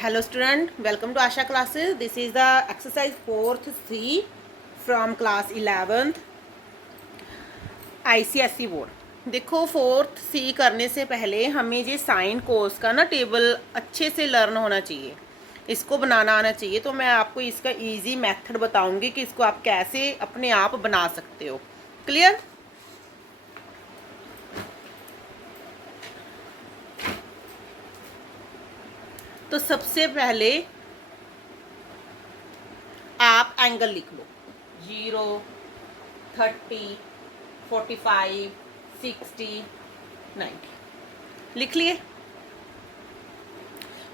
Hello student, welcome to Asha classes. This is the exercise 4th C from class 11th ICSE board. देखो 4th C करने से पहले हमें ये sine cos का ना टेबल अच्छे से लर्न होना चाहिए, इसको बनाना आना चाहिए. तो मैं आपको इसका इजी मेथड बताऊंगी कि इसको आप कैसे अपने आप बना सकते हो. क्लियर? तो सबसे पहले आप एंगल लिख लो. 0, 30, 45, 60, 90 लिख लिए.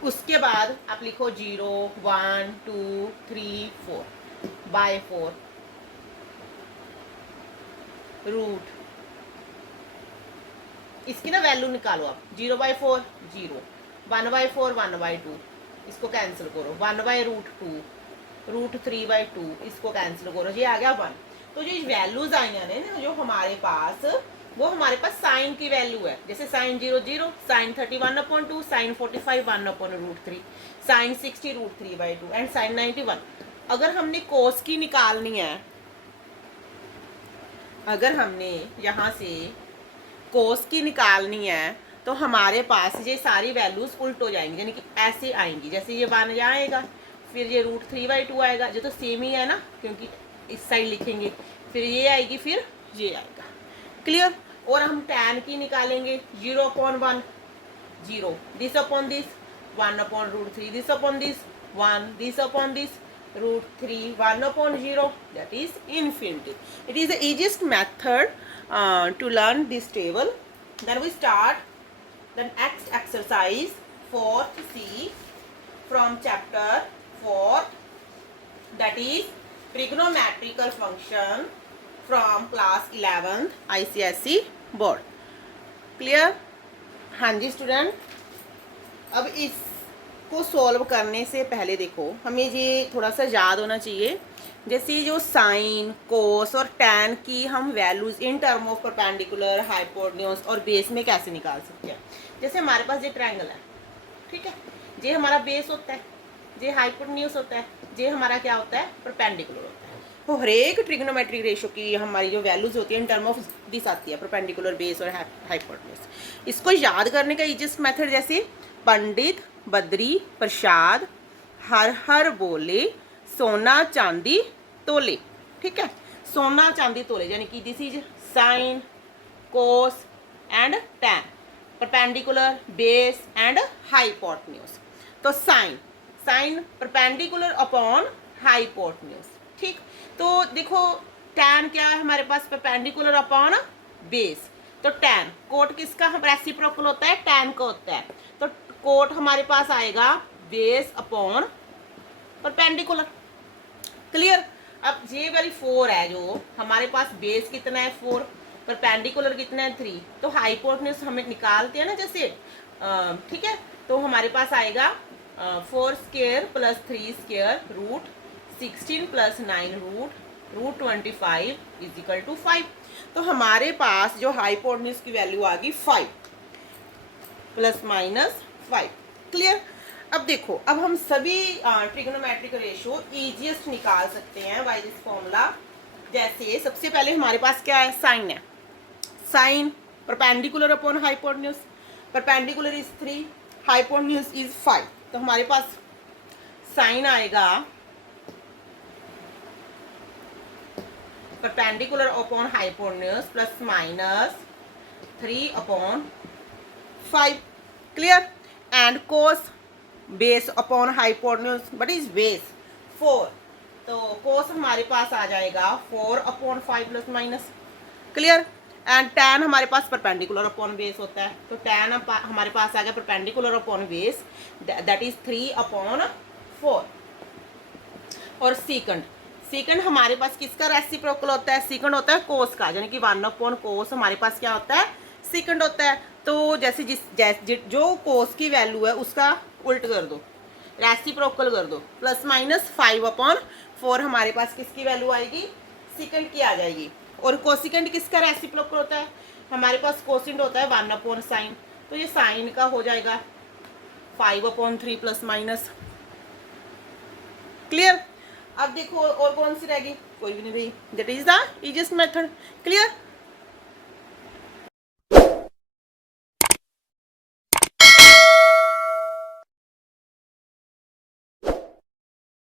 उसके बाद आप लिखो 0, 1, 2, 3, 4 बाय 4 रूट. इसकी ना वैल्यू निकालो आप. 0/4 0, 1/4 1/2, इसको कैंसिल करो. 1/√2 √3/2, इसको कैंसिल करो. ये आ गया 1. तो जो वैल्यूज आई हैं ना जो हमारे पास, वो हमारे पास साइन की वैल्यू है. जैसे sine 0 0, sine 30 1/2, sine 45 1/√3, sine 60 √3/2 and sine 91. अगर हमने कोस की निकालनी है, अगर हमने यहाँ से कोस की निकालनी है तो हमारे पास ये सारी वैल्यूज उल्ट हो जाएंगी, यानी कि ऐसे आएंगी. जैसे ये 1 आएगा, फिर ये √3/2 आएगा. ये तो सेम ही है ना, क्योंकि इस साइड लिखेंगे. फिर ये आएगी, फिर ये आएगा. क्लियर? और हम tan की निकालेंगे. 0/1 0, this upon this 1/√3, this upon this 1, this upon this √3, 1/0, that is infinity. It is the easiest method to learn this table. Then we start the next exercise 4th C from chapter 4, that is trigonometrical function from class 11th ICSE board. Clear? हाँ जी student. अब इसको solve करने से पहले देखो हमें ये थोड़ा सा याद होना चाहिए. जैसे जो साइन, कोस और टैन की हम values in term of perpendicular, hypotenuse और बेस में कैसे निकाल सकते हैं. जैसे हमारे पास ये ट्रायंगल है, ठीक है, ये हमारा बेस होता है, ये हाइपोटेन्यूज होता है, ये हमारा क्या होता है, परपेंडिकुलर होता है. तो हर एक ट्रिग्नोमेट्रिक रेशो की हमारी जो वैल्यूज होती है इन टर्म ऑफ दिस आती है, परपेंडिकुलर, बेस और हाइपोटेन्यूज. इसको याद करने का इजीएस्ट मेथड, जैसे पंडित बद्री प्रसाद हर हर बोले सोना चांदी तोले. ठीक है, सोना चांदी तोले, यानी कि this is sine, cos and tan, perpendicular, base and hypotenuse. तो sine, sine perpendicular upon hypotenuse. ठीक, तो देखो टैन क्या है हमारे पास, परपेंडिकुलर अपॉन बेस. तो टैन कोट किसका रेसिप्रोकल होता है, टैन का होता है. तो कोट हमारे पास आएगा बेस अपॉन परपेंडिकुलर. क्लियर? अब ये वाली 4 है, जो हमारे पास बेस कितना है 4, परपेंडिकुलर कितना है 3. तो हाइपोटेन्यूज हमें निकालते हैं ना जैसे, ठीक है. तो हमारे पास आएगा 4 square plus 3 square root 16 plus 9 root 25 is equal to 5. तो हमारे पास जो हाइपोटेन्यूज की वैल्यू आ गई 5 प्लस माइनस 5. क्लियर? अब देखो, अब हम सभी ट्रिग्नोमेट्रिक रेशो इजीएस्ट निकाल सकते हैं बाय दिस फॉर्मूला. जैसे सबसे पहले हमारे पास क्या है, साइन है. Sine perpendicular upon hypotenuse, perpendicular is 3, hypotenuse is 5. तो हमारे पास साइन आएगा perpendicular upon hypotenuse plus minus 3/5. Clear? And cos base upon hypotenuse, but is base 4. तो कोस हमारे पास आ जाएगा 4/5 plus minus. Clear? And tan हमारे पास परपेंडिकुलर अपॉन बेस होता है. तो टैन हमारे पास आ गया perpendicular upon base, that is 3/4. और सीकंड, सीकंड हमारे पास किसका रेसिप्रोकल होता है, सीकंड होता है कोस का, यानी कि 1/कोस हमारे पास क्या होता है, सीकंड होता है. तो जैसे जो कोस की वैल्यू है उसका उल्ट कर दो, रेसिप्रोकल कर दो. प्लस माइनस 5/4 हमारे पास किसकी वैल्यू आएगी, सीकंड की आ जाएगी. और कोसिकेंड किसका रेसिप्रोकल होता है, हमारे पास कोसेंट होता है 1/साइन. तो ये साइन का हो जाएगा 5/3 प्लस माइनस। क्लियर। अब देखो और कौन सी रहेगी, कोई भी नहीं रही। That is the easiest method. Clear.